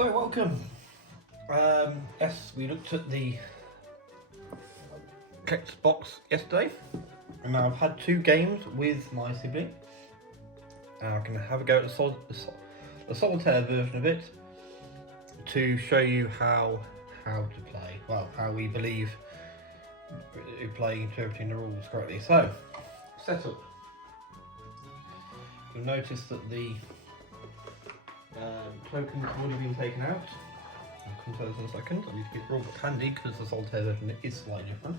So welcome. Yes, we looked at the CLACKS box yesterday, and now I've had 2 games with my sibling. And I'm going to have a go at the Solitaire version of it to show you how to play. Well, how we believe you play, interpreting the rules correctly. So, setup. You'll notice that the tokens have already been taken out. I'll come to those in a second. I need to get the rule book handy because the Solitaire version is slightly different.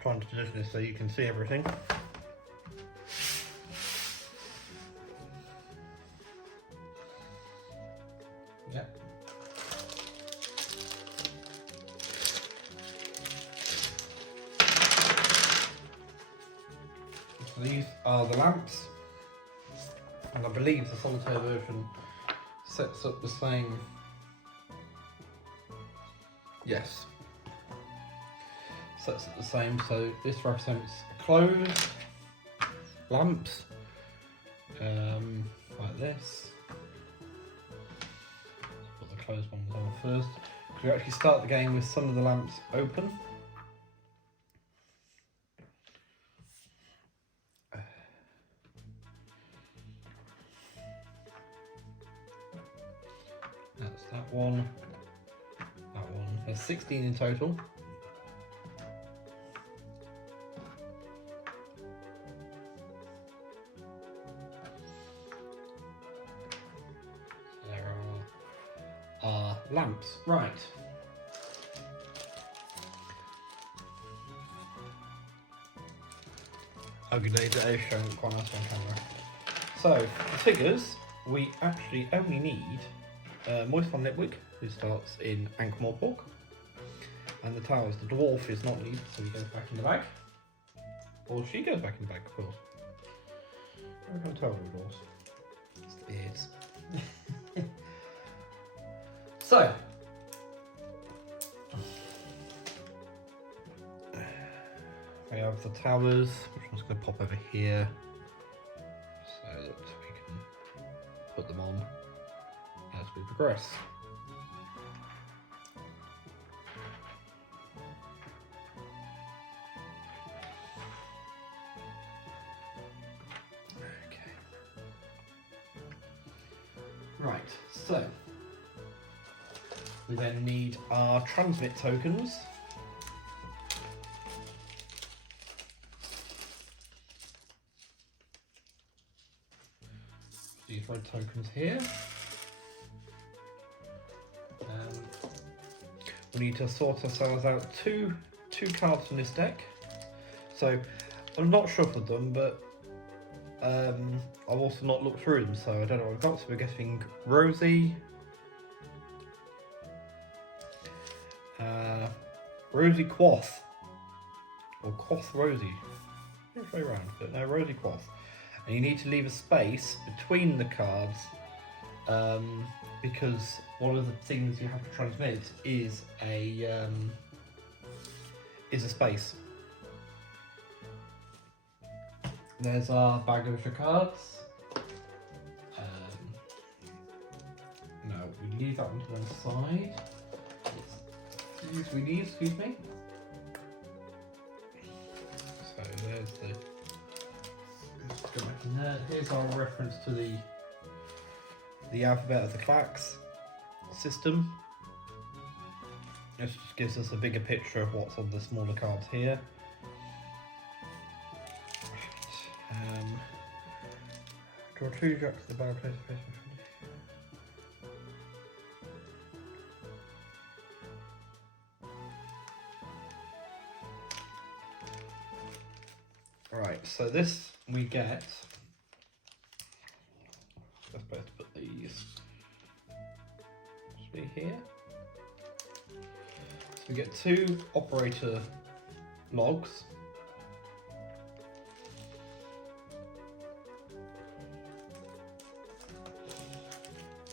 Trying to position this so you can see everything. Yep. So these are the lamps, and I believe the Solitaire version sets up the same. Yes. Sets up the same, so this represents closed lamps, like this. Let's put the closed ones on first. We actually start the game with some of the lamps open. That's that one. That one. There's 16 in total. Lamps, right. Okay, that is showing quite nice on camera. So, the figures, we actually only need Moist Van Lipwig, who starts in Ankh-Morpork, and the towers. The dwarf is not needed, so he goes back in the bag. Or she goes back in the bag, of course. I can't tell the dwarves. It's the beards. So, we have the towers, which one's going to pop over here, so that we can put them on as we progress. Okay. Right, so we then need our transmit tokens. These red tokens here. We need to sort ourselves out two cards from this deck. So I've not shuffled them, but I've also not looked through them, so I don't know what I've got. So we're getting Rosie, Rosie Quoth, or Quoth Rosie, which way around, but no, Rosie Quoth. And you need to leave a space between the cards, because one of the things you have to transmit is a space. There's our bag of extra cards. No, we leave that one to one side. Excuse me. So there's the. Let's go back in there. Here's our reference to the alphabet of the CLACKS system. This just gives us a bigger picture of what's on the smaller cards here. Draw 2 jacks to the barrel, place the face. Right, so this we get. I'm supposed to put these. Should be here. So we get 2 operator logs.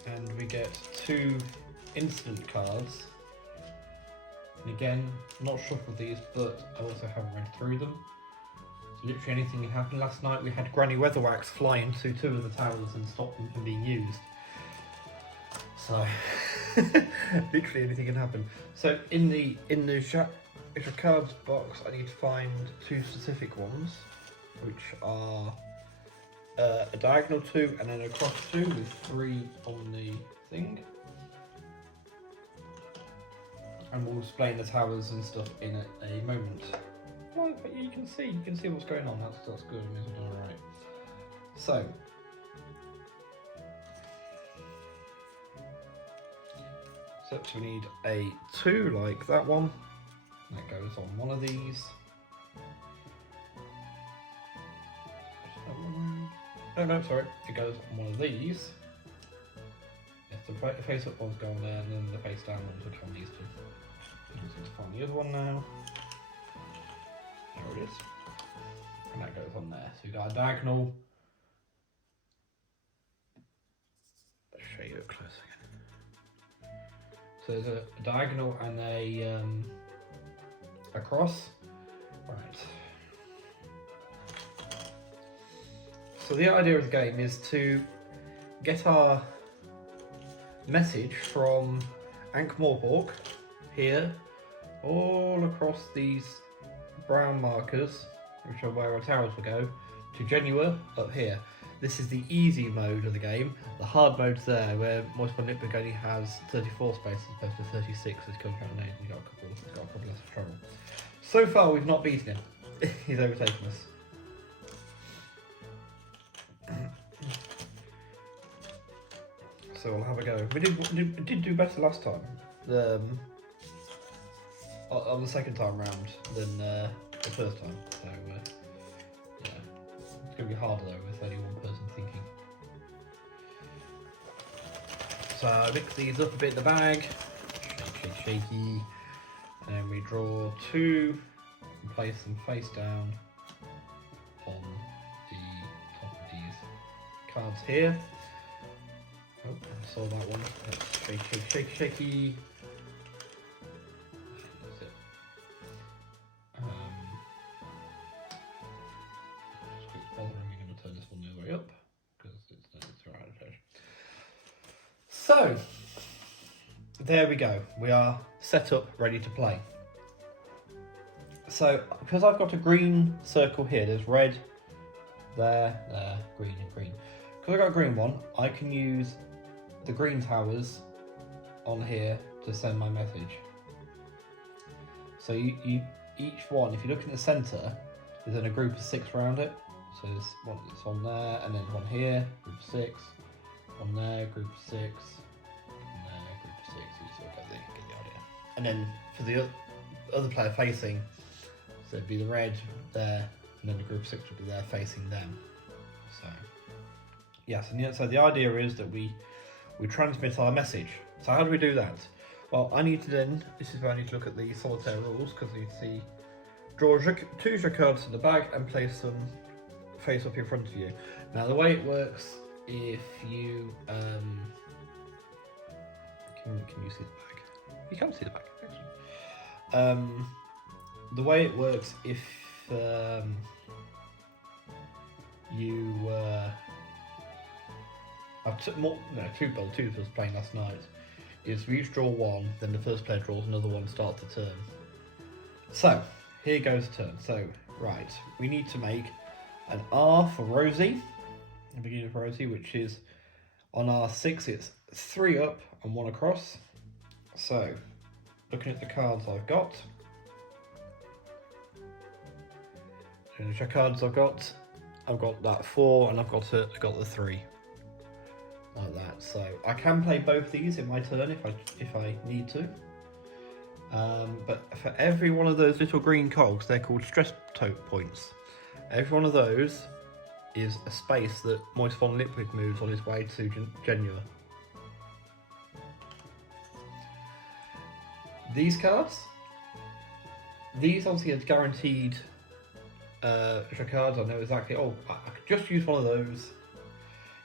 And we get 2 instant cards. And again, not shuffled these, but I also haven't read through them. literally anything can happen. Last night we had Granny Weatherwax fly into 2 of the towers and stop them from being used. So literally anything can happen. So in the Jacquard's box, I need to find 2 specific ones, which are a diagonal 2 and then a cross 2 with 3 on the thing. And we'll explain the towers and stuff in a moment. Well, but you can see what's going on. That's good. All right. So we need a 2 like that one. That goes on one of these. No, sorry. It goes on one of these. Yes, the face up one's going there, and then the face down ones would come on these 2. Let's find the other one now. There it is. And that goes on there. So you've got a diagonal. Let's show you it close again. So there's a diagonal and a cross. Right. So the idea of the game is to get our message from Ankh-Morpork here all across these brown markers, which are where our towers will go, to Genua up here. This is the easy mode of the game. The hard mode's there, where Moist One Lipwick only has 34 spaces as opposed to 36. It's got a couple less trouble. So far, we've not beaten him. He's overtaken us. So we'll have a go. We did do better last time, on the second time round than the first time. So yeah, it's going to be harder though with only one person thinking. So mix these up a bit in the bag, shaky, and then we draw 2 and place them face down on the top of these cards here. Oh, I saw that one. That's shaky. That's it. Just quick bothering, we're going to turn this one the other way up because it's right edge. So there we go. We are set up, ready to play. So because I've got a green circle here, there's red, there, green and green. Because I've got a green one, I can use the green towers on here to send my message. So you each one, if you look in the centre, there's then a group of 6 around it. So there's one that's on there, and then one here, group of 6, one there, group of 6, and there, group of 6. You sort of get the idea. And then for the other player facing, so it'd be the red there, and then the group of 6 would be there facing them. So yes, and so the idea is that we transmit our message. So how do we do that? Well, I need to then, this is where I need to look at the Solitaire rules, because I need to see, draw 2 Jacquards in the bag and place them face up in front of you. Now the way it works, if you, can you see the bag? You can see the bag, actually. The way it works, if you, I've two of us playing last night, is we each draw 1, then the first player draws another 1, starts the turn. So, here goes the turn. So, right, we need to make an R for Rosie, the beginning of Rosie, which is on R6, it's 3 up and 1 across. So, looking at the cards I've got, and the cards I've got that 4 and I've got the 3. Like that. So I can play both these in my turn if I need to. But for every one of those little green cogs, they're called stress points. Every one of those is a space that Moist Von Lipwick moves on his way to Genua. These cards, these obviously are guaranteed Jacquards. I know exactly. Oh, I could just use one of those.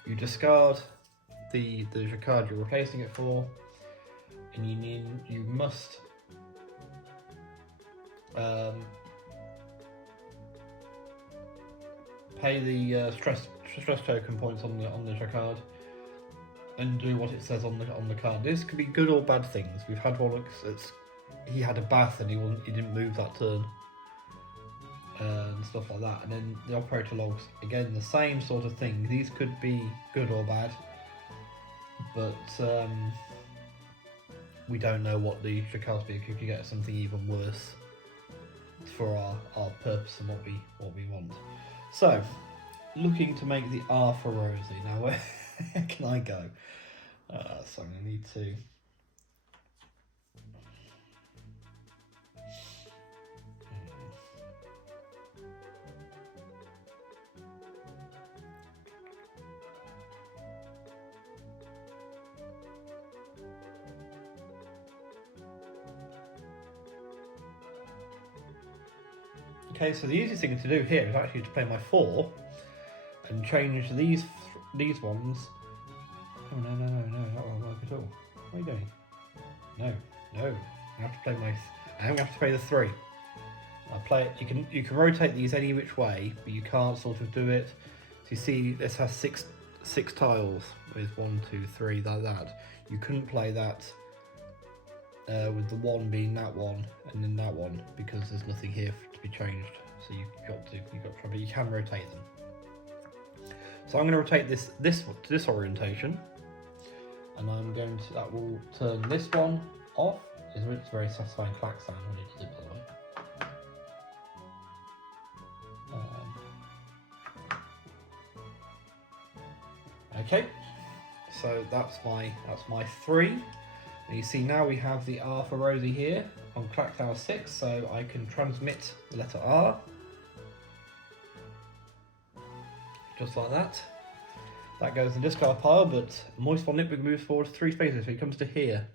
You discard the Jacquard you're replacing it for, and you must pay the stress token points on the Jacquard, and do what it says on the card. This could be good or bad things. We've had one that's he had a bath and he didn't move that turn, and stuff like that. And then the operator logs, again, the same sort of thing. These could be good or bad, but we don't know what the Jacquard's be. Could get something even worse for our purpose and what we want. So, looking to make the R for Rosie. Now, where can I go? So I'm going to need to... Okay, so the easiest thing to do here is actually to play my 4 and change these ones. Oh no, that won't work at all. What are you doing? No. I have to play I have to play the 3. I'll play it. You can rotate these any which way, but you can't sort of do it. So you see, this has six tiles with 1, 2, 3 like that. You couldn't play that with the 1 being that one and then that one, because there's nothing here to be changed. So you've got to try, but you can rotate them. So I'm going to rotate this to this orientation, and I'm going to, that will turn this one off. It's a very satisfying clack sound when you do it, by the way. Okay, so that's my 3. And you see now we have the R for Rosie here on Clack Tower 6, so I can transmit the letter R. Just like that. That goes in the discard pile, but Moist Von Lipwig moves forward 3 spaces, so he comes to here.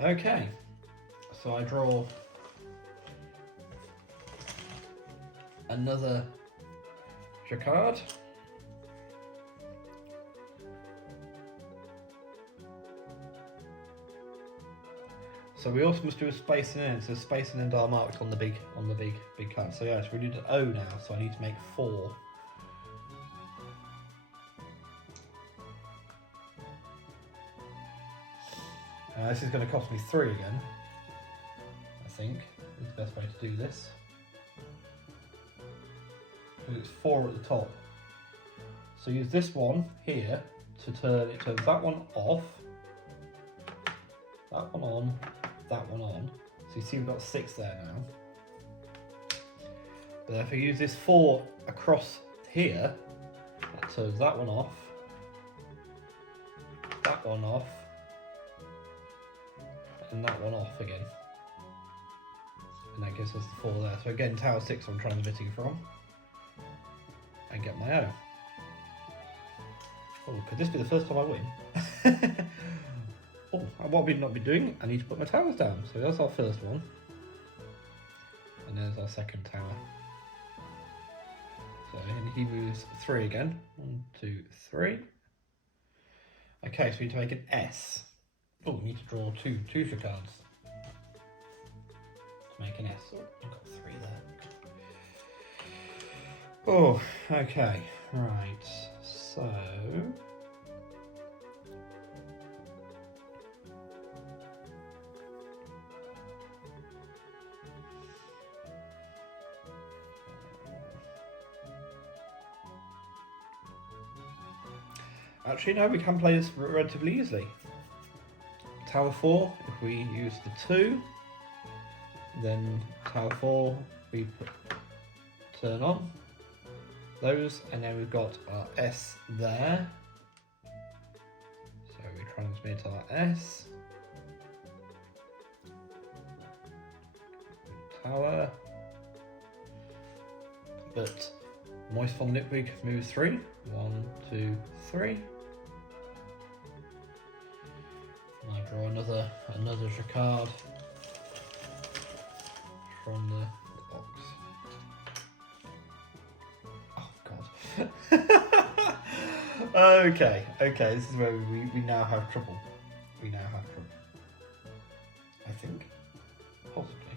Okay, so I draw another Jacquard. So we also must do a space and end. So space and end are marked on the big card. So yes, we need an O now. So I need to make 4. This is going to cost me 3 again. I think is the best way to do this. Because it's 4 at the top. So use this one here to turn it. Turns that one off. That one on. That one on. So you see we've got 6 there now. But if I use this 4 across here, that turns that one off, that one off, and that one off again. And that gives us the 4 there. So again, Tower 6 I'm transmitting from. And get my O. Oh, could this be the first time I win? Oh, and what we'd not be doing, I need to put my towers down. So that's our first one. And there's our second tower. So and he moves 3 again. 1, 2, 3. Okay, so we need to make an S. Oh, we need to draw two Jacquards to make an S. Oh, I've got 3 there. Oh, okay, right. So actually, no, we can play this relatively easily. Tower 4, if we use the 2, then Tower 4 we turn on those, and then we've got our S there. So we transmit our S. Tower. But Moist Von Lipwig moves 3. 1, 2, 3. I draw another Jacquard from the box. Oh god. Okay, this is where we now have trouble. We now have trouble. I think. Possibly.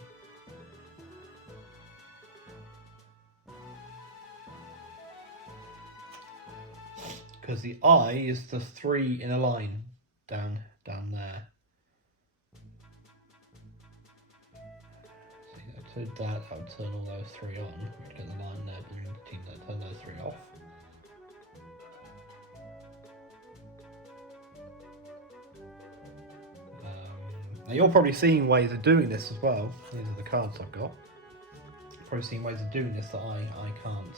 because the I is the 3 in a line down there. So to that, I would turn all those 3 on, which get the line there, but you need to turn those 3 off. Now you're probably seeing ways of doing this as well. These are the cards I've got. Probably seeing ways of doing this that I can't.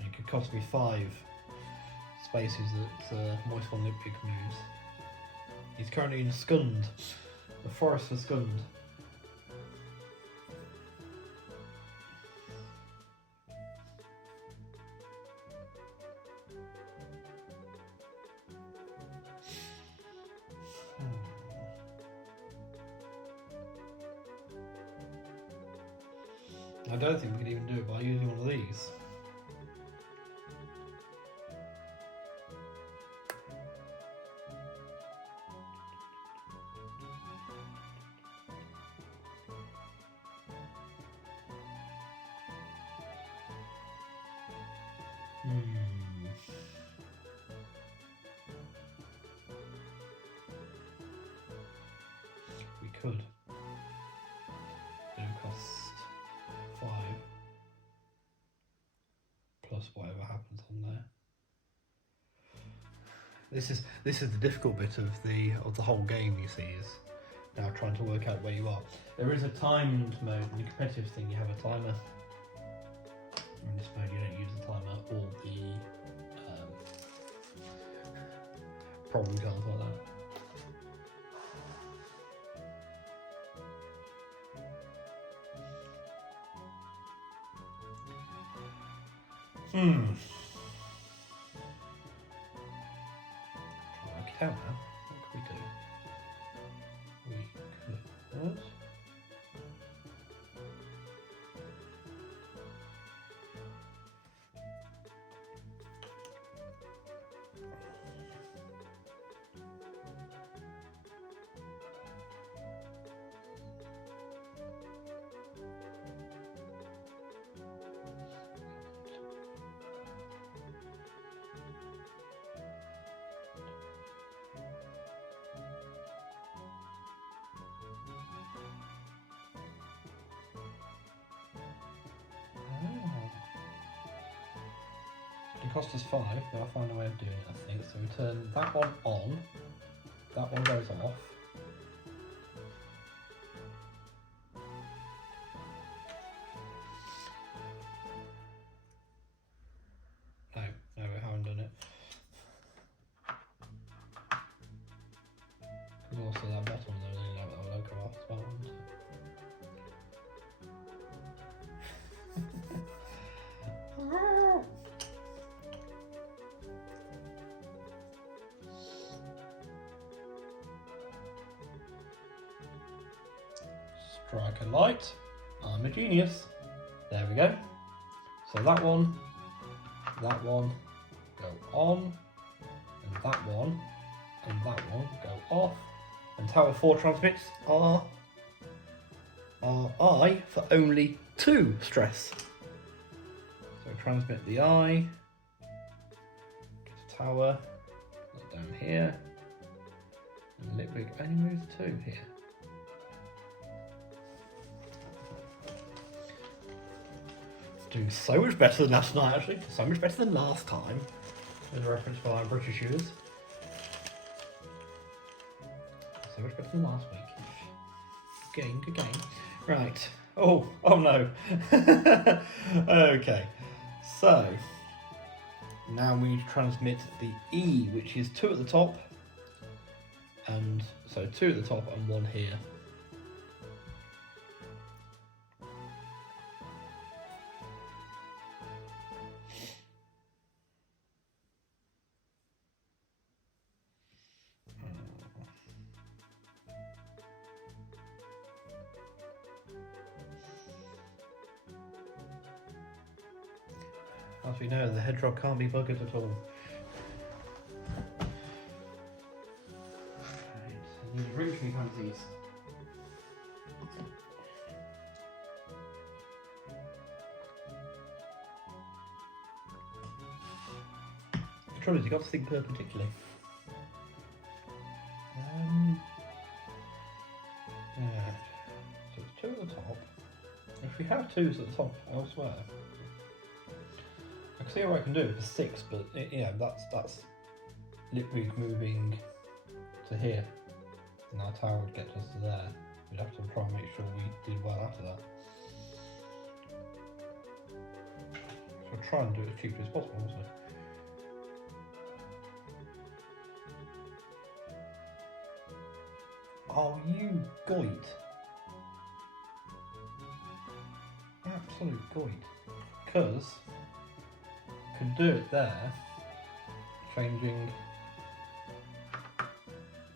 It could cost me 5 spaces that Moist One Lipwig moves. He's currently in Skund, the Forest of Skund. I don't think we could even do it by using one of these. We could. It would cost 5 plus whatever happens on there. This is the difficult bit of the whole game, you see, is now trying to work out where you are. There is a timed mode. In the competitive thing you have a timer. In this mode you don't use the timer or the problem cards like that. Counter, what could we do? We could. It cost us 5, but I'll find a way of doing it, I think. So we turn that one on, that one goes off. No, we haven't done it. Because also that bottom there, that will come off as well. Strike a light. I'm a genius. There we go. So that one go on, and that one go off. And Tower 4 transmits are I for only 2 stress. So transmit the I, get a tower, put it down here, and Lipwig only moves 2 here. Doing so much better than last night, actually. So much better than last time. There's a reference for our British viewers. So much better than last week. Good game. Right. Oh no. Okay. So now we need to transmit the E, which is 2 at the top, and so 2 at the top and 1 here. As we know, the hedgehog can't be buggered at all. Right, need drink me pansies. trouble is, you've got to think perpendicularly. Yeah. So it's 2 at the top. If we have 2s at the top elsewhere, I can see what I can do for 6, but yeah, that's literally moving to here, and our tower would get us to there. We'd have to try and make sure we did well after that. So I'll try and do it as cheaply as possible, also. Oh, you goit. Absolute goit. Because could do it there, changing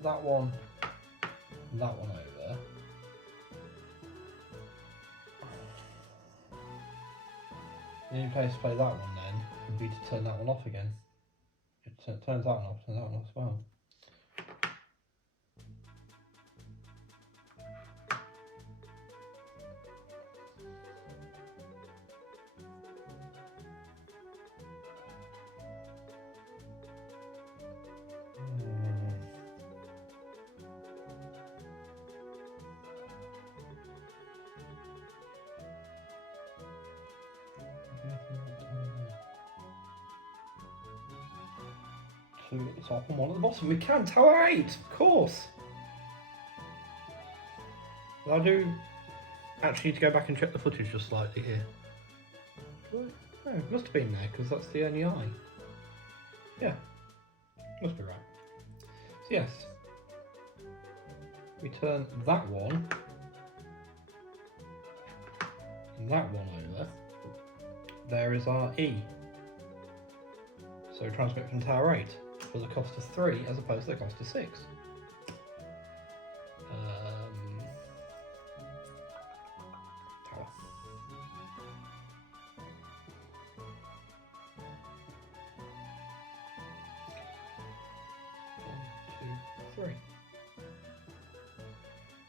that one over. The only place to play that one then would be to turn that one off again. It turns that one off, turns that one off as well. Two at the top and 1 at the bottom. We can! Tower 8! Of course! But I do actually need to go back and check the footage just slightly here. Oh, it must have been there, because that's the only eye. Yeah. Must be right. So yes. We turn that one and that one over. There is our E. So transmit from Tower 8 for the cost of 3 as opposed to the cost of 6. Tower. 1, 2, 3.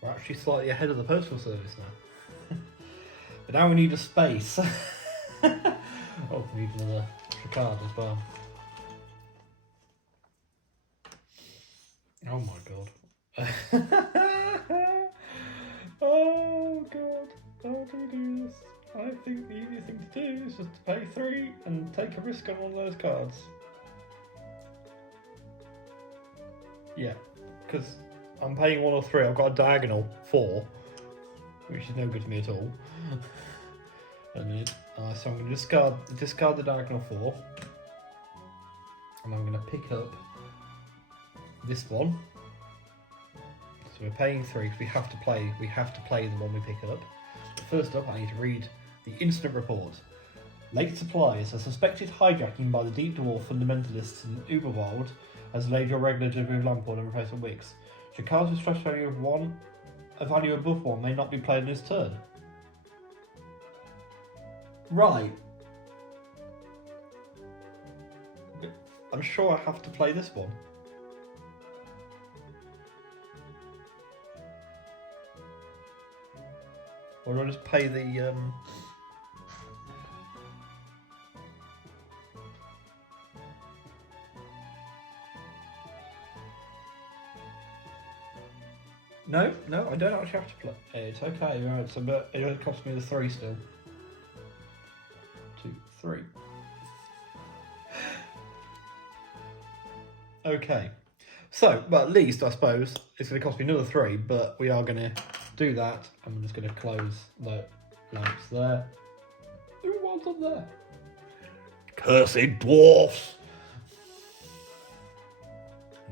We're actually slightly ahead of the postal service now. But now we need a space. Oh, we need another card as well. Oh my god. Oh god. How do we do this? I think the easiest thing to do is just to pay 3 and take a risk on one of those cards. Yeah, because I'm paying 1 or 3, I've got a diagonal 4, which is no good to me at all. So I'm going to discard the diagonal 4, and I'm going to pick up this one. So we're paying 3 because we have to play the one we pick up. But first up, I need to read the incident report. Late supplies. A suspected hijacking by the Deep Dwarf fundamentalists in Uberwald has laid your regular delivery of Lamport and Professor Wicks. Should cards with stress value of 1, a value above 1 may not be played in his turn. Right. I'm sure I have to play this one. Or do I just pay the No, I don't actually have to play. It's okay, right? So, but it only costs me the 3 still. 2, 3. Okay. So, well, at least I suppose it's going to cost me another 3, but we are going to do that. I'm just going to close the lamps there. Who wants up there? Cursed dwarfs!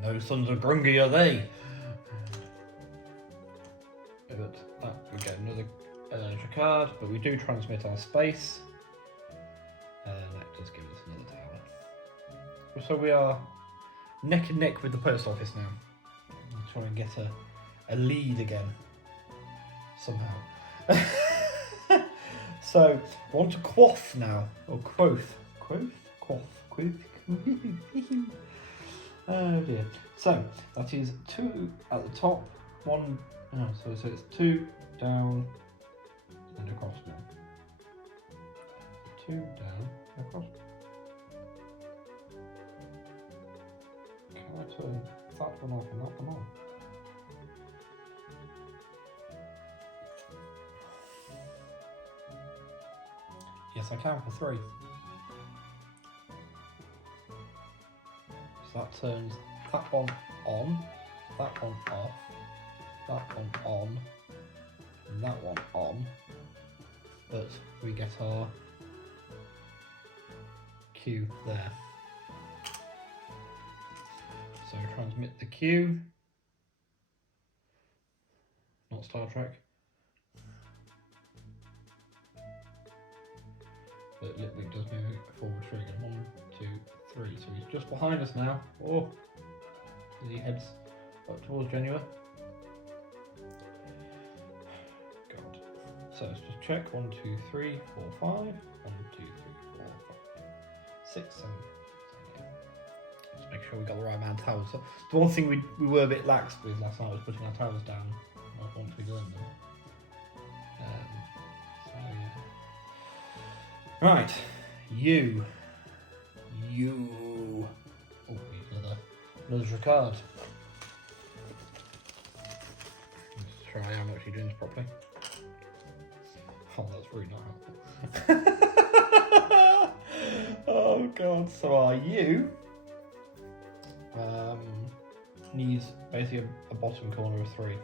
No sons of Grungy are they? But we get another card, but we do transmit our space. That does give us another tower. So we are neck and neck with the post office now. I'm trying to get a lead again, somehow. So, I want to quaff now, or quoth. Quaff. Oh dear. So, that is 2 at the top, 1, so it's 2 down and across now. 2 down, across. turn that one off and that one on? Yes, I can for 3. So that turns that one on, that one off, that one on, and that one on. But we get our cue there. So transmit the cue, not Star Trek. But Litwick does move a forward trigger. 1, 2, 3. So he's just behind us now. Oh, as he heads up towards Genua. God. So let's just check. 1, 2, 3, 4, 5. 1, 2, 3, 4, 5, 6, 7. Let's make sure we got the right amount of towers. So the one thing we were a bit lax with last night was putting our towers down once we learned them. So yeah. Right, you. Oh, another card. Let's try. I'm actually doing this properly. Oh, that's really not helpful. Oh god. So our you needs basically a bottom corner of 3.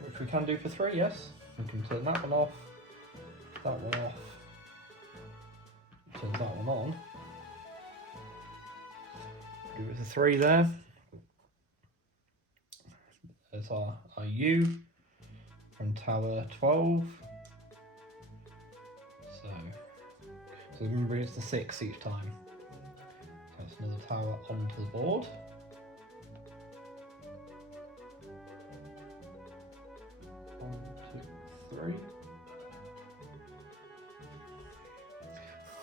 Which we can do for 3, yes. We can turn that one off, that one off, turn that one on. Do it for 3 there. There's our U from tower 12. So remember it's the 6 each time. So that's another tower onto the board. Three.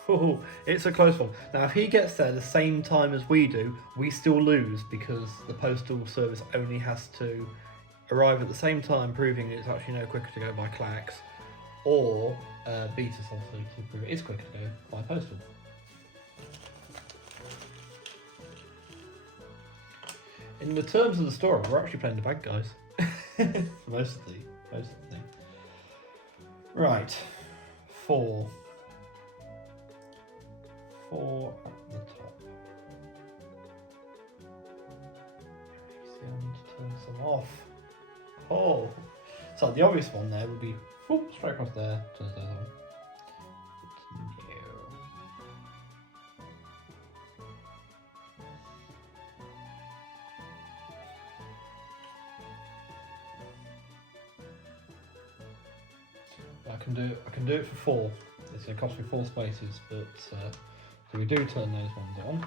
Oh, it's a close one. Now, if he gets there the same time as we do, we still lose because the postal service only has to arrive at the same time, proving it's actually no quicker to go by CLACKS, or Beat us also to prove it is quicker to go by postal. In the terms of the story, we're actually playing the bad guys for most of the thing. Right, 4 at the top. See, I need to turn some off. Oh, so the obvious one there would be straight across there, turn those on. I can do it for 4. It's going to cost me 4 spaces, but so we do turn those ones on.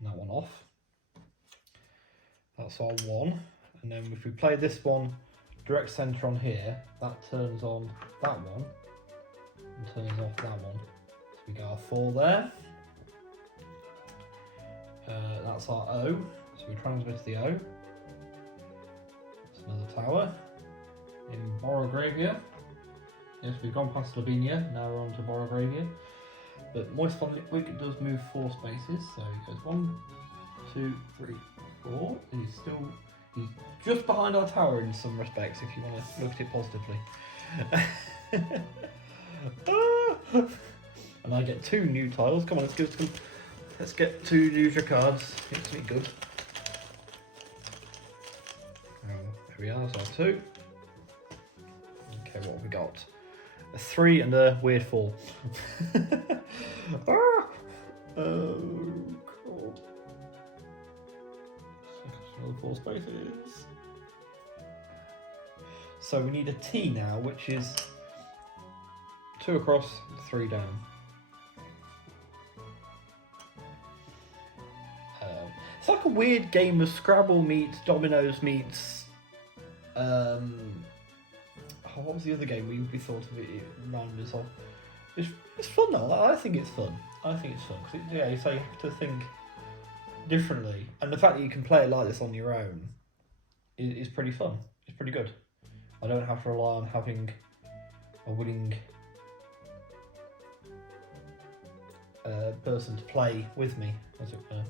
And that one off. That's our 1. And then if we play this one direct centre on here, that turns on that one and turns off that one. So we got our 4 there. That's our O. So we transmit the O. That's another tower. In Borogravia. Yes, we've gone past Slovenia, now we're on to Borogravia. But Moist von Litwick does move 4 spaces, so he goes 1, 2, 3, 4. He's just behind our tower in some respects, if you want to look at it positively. And I get 2 new tiles. Come on, let's get 2 user cards. It's me good. There we are, so 2. What have we got? A 3 and a weird 4. Oh, cool. Another 4 spaces. So we need a T now, which is 2 across, 3 down. It's like a weird game of Scrabble meets Dominoes meets what was the other game we thought of it reminded us of? It's fun though. I think it's fun. I think it's fun because so you have to think differently, and the fact that you can play it like this on your own is pretty fun. It's pretty good. I don't have to rely on having a willing person to play with me, as it were.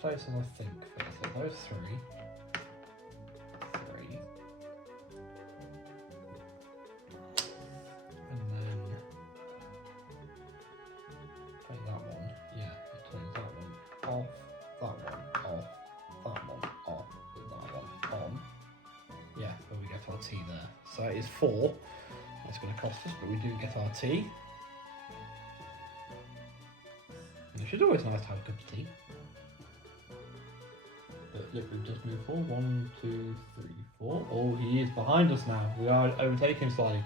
Play some, I think, first. So those three. And then play that one. Yeah, it turns that one off, that one off, that one off, and that one on. Yeah, but we get our tea there. So it is 4. That's going to cost us, but we do get our tea. Which is always nice to have a cup of tea. Liquid just moved forward. 1, 2, 3, 4. Oh, he is behind us now. We are overtaking him slightly.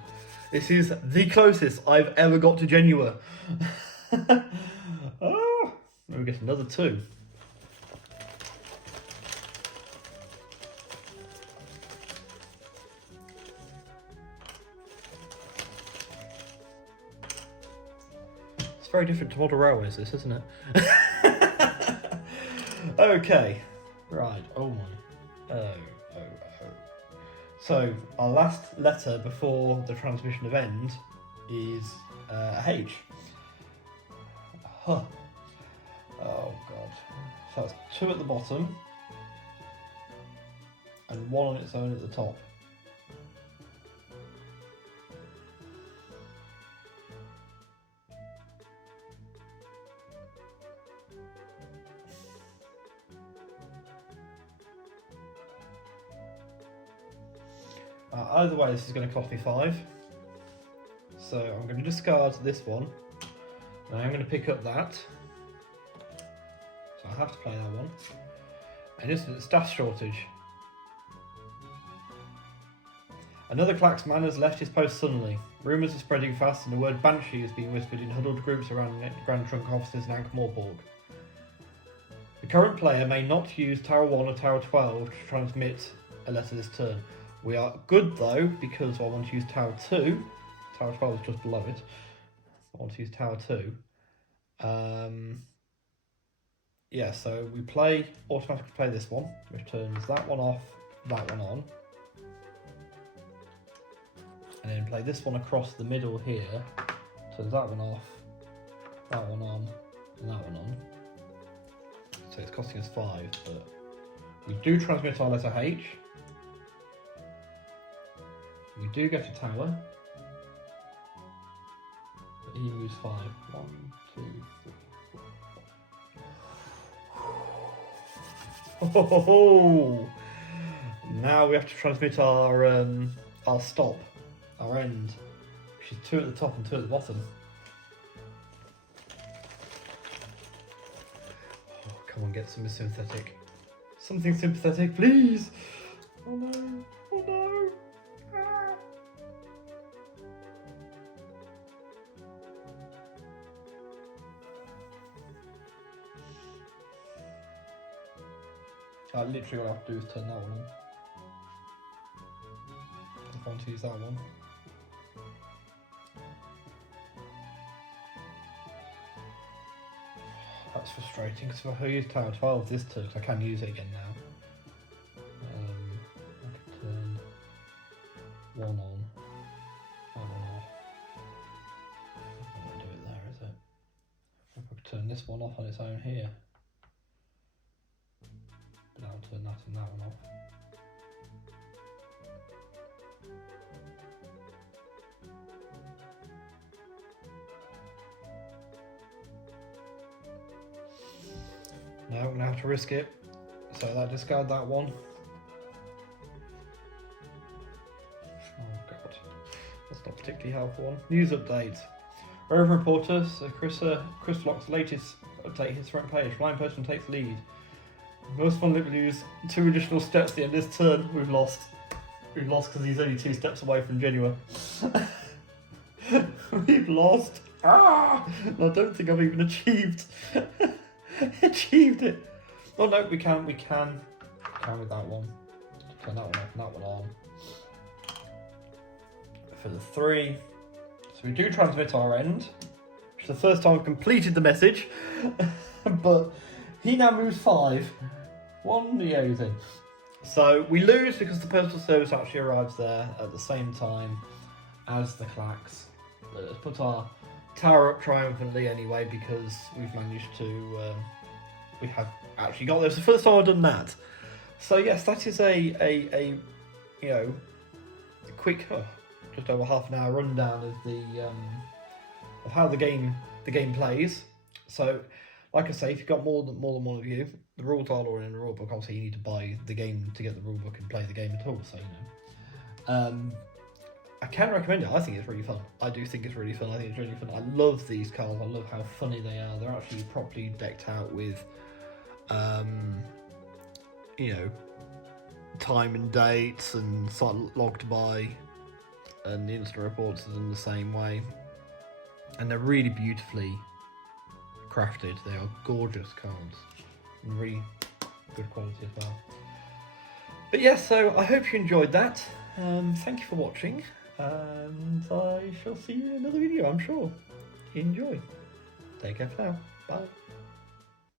This is the closest I've ever got to Genua. Oh, we get another 2. It's very different to model railways, this, isn't it? Okay. Right, oh my. Oh. So, our last letter before the transmission of end is H. Huh. Oh god. So that's 2 at the bottom and 1 on its own at the top. Either way, this is going to cost me 5. So I'm going to discard this one. And I'm going to pick up that. So I have to play that one. And instant staff shortage. Another CLACKS man has left his post suddenly. Rumours are spreading fast and the word Banshee is being whispered in huddled groups around Grand Trunk offices in Ankh-Morpork. The current player may not use Tower 1 or Tower 12 to transmit a letter this turn. We are good though, because I want to use Tower 2. Tower 12 is just below it. I want to use Tower 2. Yeah, so we automatically play this one, which turns that one off, that one on. And then play this one across the middle here, turns that one off, that one on, and that one on. So it's costing us 5, but we do transmit our letter H. We do get a tower. But he moves 5. 1, 2, 3, 4. Oh! Now we have to transmit our stop, our end, which is 2 at the top and 2 at the bottom. Oh, come on, get something sympathetic. Something sympathetic, please! Oh no! Oh no! Literally all I have to do is turn that one on. If I want to use that one. That's frustrating because if I use Tower 12 this turn, I can use it again now. I can turn 1 on, that one off. I don't want to do it there, is it? I could turn this one off on its own here. But I'll turn that and that one off. Now I'm going to have to risk it. So that discard that one. Oh god, that's not particularly helpful one. News updates. Rover reporter, so Chris Flock's latest update hits front page. Blind person takes lead. Most fun Liquid news. 2 additional steps at the end of this turn. We've lost. We've lost because he's only 2 steps away from Genua. We've lost. Ah! I don't think I've even achieved it. Oh no, we can with that one. Turn that one off and that one on. For the 3. So we do transmit our end, which is the first time I've completed the message. But he now moves 5. 1 liaising. So we lose because the postal service actually arrives there at the same time as the CLACKS. Let's put our tower up triumphantly anyway, because we've managed to we have actually got there. It's the first time I've done that. So yes, that is a you know, a quick just over half an hour rundown of the of how the game plays. So like I say, if you've got more than one of you, the rules are all in the rulebook. Obviously you need to buy the game to get the rulebook and play the game at all, so you know. I can recommend it. I think it's really fun. I do think it's really fun. I think it's really fun. I love these cards. I love how funny they are. They're actually properly decked out with, you know, time and dates and logged by, and the instant reports are done the same way. And they're really beautifully crafted. They are gorgeous cards. And really good quality as well. But yeah, so I hope you enjoyed that. Thank you for watching. And I shall see you in another video, I'm sure. Enjoy. Take care for now. Bye.